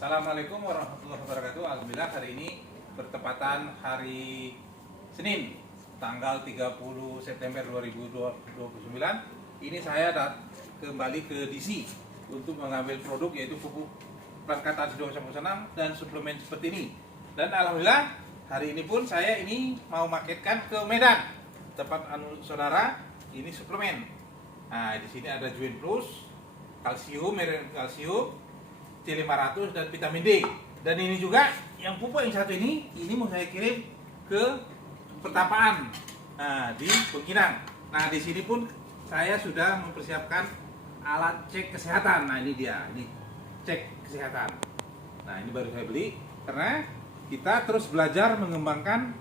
Assalamualaikum warahmatullahi wabarakatuh. Alhamdulillah hari ini bertepatan hari Senin tanggal 30 September 2029. Ini saya kembali ke DC untuk mengambil produk yaitu pupuk Plankata 206 dan suplemen seperti ini. Dan alhamdulillah hari ini pun saya ini mau marketkan ke Medan. Tepat saudara, ini suplemen. Nah, di sini ada Join Plus, kalsium, kalsium, C500 dan vitamin D. Dan ini juga yang pupuk yang satu ini mau saya kirim ke pertapaan di Bengkinang. Nah, di sini pun saya sudah mempersiapkan alat cek kesehatan. Nah, ini dia, ini cek kesehatan. Nah, ini baru saya beli karena kita terus belajar mengembangkan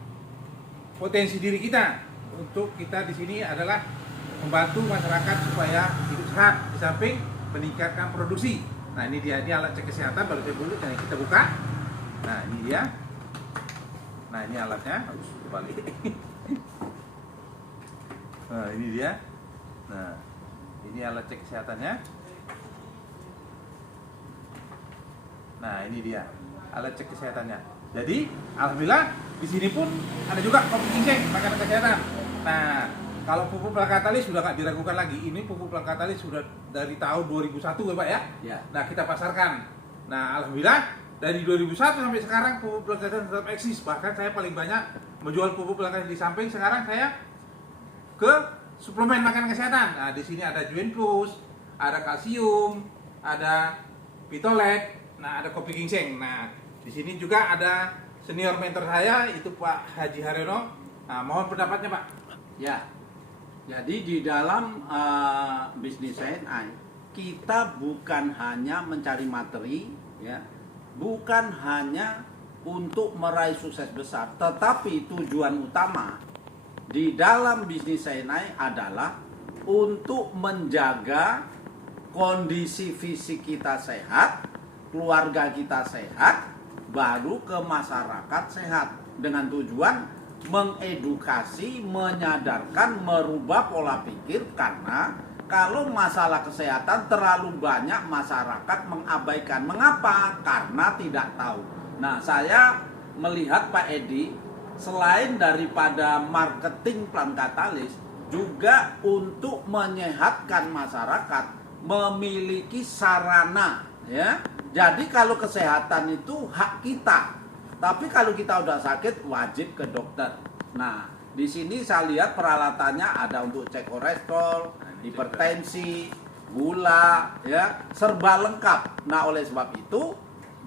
potensi diri kita. Untuk kita di sini adalah membantu masyarakat supaya hidup sehat di samping meningkatkan produksi. Nah, ini dia, ini alat cek kesehatan baru saya beli, nah kita buka. Nah, ini dia. Nah, ini alatnya harus kembali. Nah, ini dia. Nah, ini alat cek kesehatannya. Nah, ini dia alat cek kesehatannya. Jadi, alhamdulillah di sini pun ada juga kopi ginseng makanan kesehatan. Nah, kalau pupuk Plankatalis sudah nggak diragukan lagi. Ini pupuk Plankatalis sudah dari tahun 2001 ya Pak ya? Ya. Nah, kita pasarkan. Nah, alhamdulillah dari 2001 sampai sekarang pupuk Plankatalis tetap eksis. Bahkan saya paling banyak menjual pupuk Plankatalis. Di samping sekarang saya ke suplemen makanan kesehatan. Nah, di sini ada Join Plus, ada kalsium, ada Pitolet, nah ada kopi ginseng. Nah, di sini juga ada senior mentor saya itu Pak Haji Haryono. Nah, mohon pendapatnya Pak. Ya. Jadi di dalam bisnis CNI kita bukan hanya mencari materi, ya, bukan hanya untuk meraih sukses besar, tetapi tujuan utama di dalam bisnis CNI adalah untuk menjaga kondisi fisik kita sehat, keluarga kita sehat, baru ke masyarakat sehat dengan tujuan mengedukasi, menyadarkan, merubah pola pikir. Karena kalau masalah kesehatan terlalu banyak masyarakat mengabaikan. Mengapa? Karena tidak tahu. Nah, saya melihat Pak Edi, selain daripada marketing Plankatalis, juga untuk menyehatkan masyarakat, memiliki sarana, ya. Jadi kalau kesehatan itu hak kita. Tapi kalau kita udah sakit wajib ke dokter. Nah, di sini saya lihat peralatannya ada untuk cek kolesterol, hipertensi, gula, ya, serba lengkap. Nah, oleh sebab itu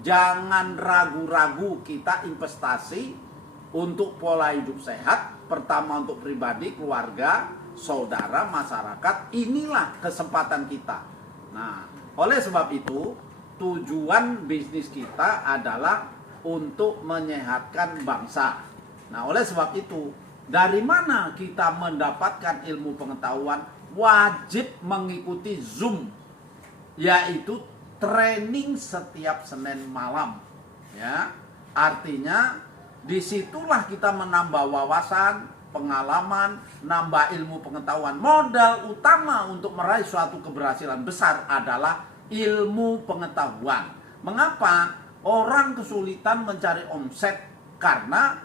jangan ragu-ragu kita investasi untuk pola hidup sehat. Pertama untuk pribadi, keluarga, saudara, masyarakat. Inilah kesempatan kita. Nah, oleh sebab itu tujuan bisnis kita adalah untuk menyehatkan bangsa. Nah, oleh sebab itu, dari mana kita mendapatkan ilmu pengetahuan? Wajib mengikuti Zoom, yaitu training setiap Senin malam. Ya, artinya disitulah kita menambah wawasan, pengalaman, nambah ilmu pengetahuan. Modal utama untuk meraih suatu keberhasilan besar adalah ilmu pengetahuan. Mengapa orang kesulitan mencari omset? Karena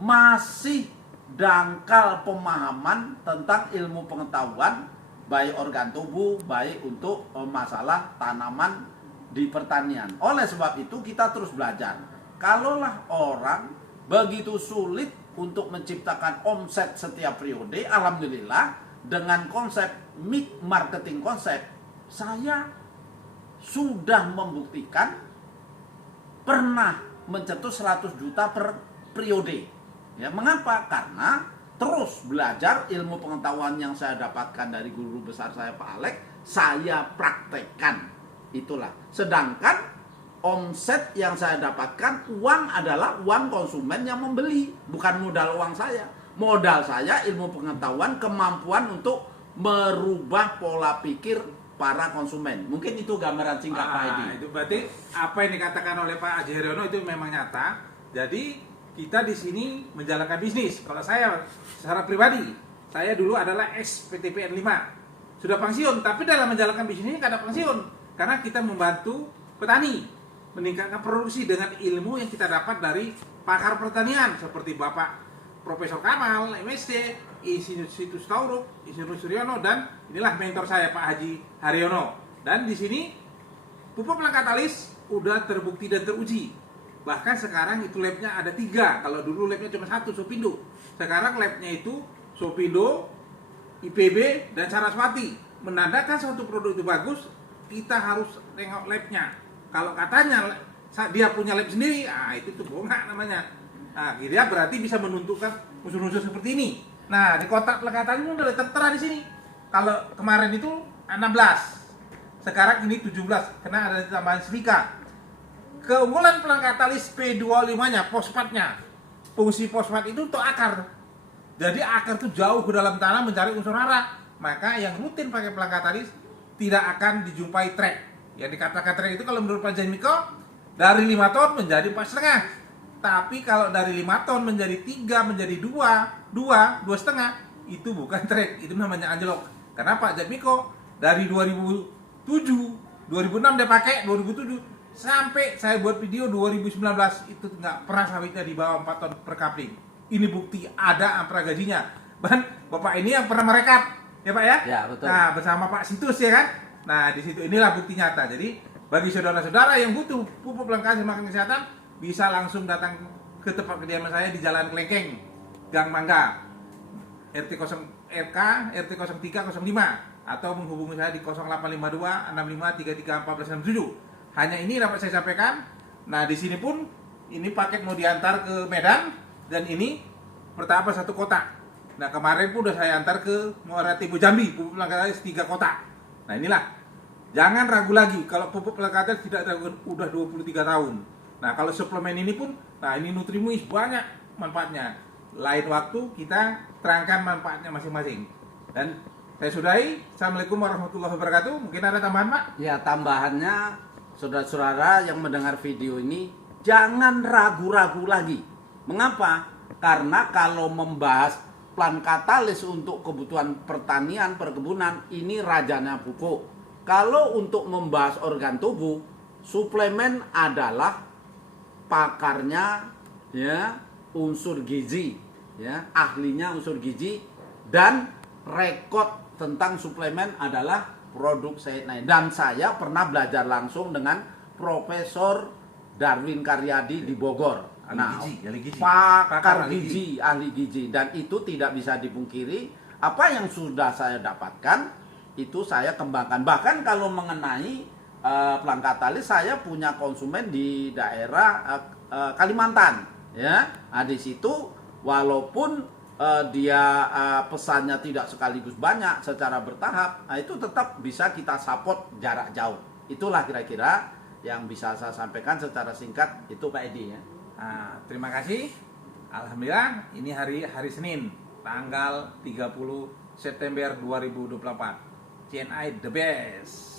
masih dangkal pemahaman tentang ilmu pengetahuan, baik organ tubuh, baik untuk masalah tanaman di pertanian. Oleh sebab itu kita terus belajar. Kalaulah orang begitu sulit untuk menciptakan omset setiap periode, alhamdulillah dengan konsep marketing konsep, saya sudah membuktikan pernah mencetus 100 juta per periode. Ya, mengapa? Karena terus belajar ilmu pengetahuan yang saya dapatkan dari guru besar saya Pak Alex, saya praktekkan. Itulah. Sedangkan omset yang saya dapatkan, uang adalah uang konsumen yang membeli, bukan modal uang saya. Modal saya ilmu pengetahuan, kemampuan untuk merubah pola pikir para konsumen. Mungkin itu gambaran singkat Pak Edi. Itu berarti apa yang dikatakan oleh Pak Haji Haryono itu memang nyata. Jadi kita di sini menjalankan bisnis. Kalau saya secara pribadi, saya dulu adalah ex-PTPN 5. Sudah pensiun, tapi dalam menjalankan bisnis ini tidak ada pensiun. Karena kita membantu petani. meningkatkan produksi dengan ilmu yang kita dapat dari pakar pertanian seperti Bapak Profesor Kamal, MSc, Institut Tauruk, Institut Suryono, dan inilah mentor saya Pak Haji Haryono. Dan di sini pupuk Langkatalis udah terbukti dan teruji. Bahkan sekarang itu labnya ada 3. Kalau dulu labnya cuma 1, Sopindo. Sekarang labnya itu Sopindo, IPB, dan Saraswati. Menandakan suatu produk itu bagus, kita harus tengok labnya. Kalau katanya dia punya lab sendiri, itu tuh bongkak namanya. Nah, dia berarti bisa menentukan unsur-unsur seperti ini. Nah, di kotak pelekatan ini udah tertera di sini. Kalau kemarin itu 16, sekarang ini 17, karena ada tambahan silika. Keunggulan Pelangkatalis P25-nya, fosfatnya. Fungsi fosfat itu untuk akar. Jadi akar itu jauh ke dalam tanah mencari unsur hara. Maka yang rutin pakai Pelangkatalis tidak akan dijumpai trek. Yang dikatakan trek itu kalau menurut Pak Jadmiko dari 5 ton menjadi 4,5. Tapi kalau dari 5 ton menjadi 3, menjadi 2,5, itu bukan trek, itu namanya anjlok. Karena Pak Jadmiko dari 2007, 2006 dia pakai, 2007 sampai saya buat video 2019 itu nggak pernah sawitnya di bawah 4 ton per kapling. Ini bukti ada ampra gajinya. Bahkan Bapak ini yang pernah merekap, ya Pak ya? Ya, betul. Nah, bersama Pak Situs ya kan? Nah, di situ inilah bukti nyata. Jadi, bagi saudara-saudara yang butuh pupuk pelengkap makan kesehatan, bisa langsung datang ke tempat kediaman saya di Jalan Kelengkeng, Gang Mangga, RT 0 RK, RT 0305, atau menghubungi saya di 0852 65 33 1467. Hanya ini dapat saya sampaikan. Nah, di sini pun ini paket mau diantar ke Medan dan ini pertama 1 kotak. Nah, kemarin pun udah saya antar ke Muara Tibu Jambi, pupuk pelengkap 3 kotak. Nah, inilah. Jangan ragu lagi kalau pupuk pelengkap tidak ragu, udah 23 tahun. Nah, kalau suplemen ini pun, nah ini Nutrimuis banyak manfaatnya. Lain waktu kita terangkan manfaatnya masing-masing. Dan saya sudahi. Assalamualaikum warahmatullahi wabarakatuh. Mungkin ada tambahan, Pak? Ya, tambahannya saudara-saudara yang mendengar video ini jangan ragu-ragu lagi. Mengapa? Karena kalau membahas Pelangkatalis untuk kebutuhan pertanian, perkebunan, ini rajanya pupuk. Kalau untuk membahas organ tubuh, suplemen adalah pakarnya, ya, unsur gizi, ya, ahlinya unsur gizi, dan rekod tentang suplemen adalah produk Said Naim. Dan saya pernah belajar langsung dengan Profesor Darwin Karyadi di Bogor. Ahli gizi. Pakar gizi, ahli gizi, dan itu tidak bisa dipungkiri. Apa yang sudah saya dapatkan itu saya kembangkan. Bahkan kalau mengenai Pelangkatalis, saya punya konsumen di daerah Kalimantan, ya. Nah, di situ walaupun dia pesannya tidak sekaligus banyak, secara bertahap, nah itu tetap bisa kita support jarak jauh. Itulah kira-kira yang bisa saya sampaikan secara singkat itu, Pak Edi, ya. Nah, terima kasih. Alhamdulillah, ini hari Senin, tanggal 30 September 2024. CNI the best.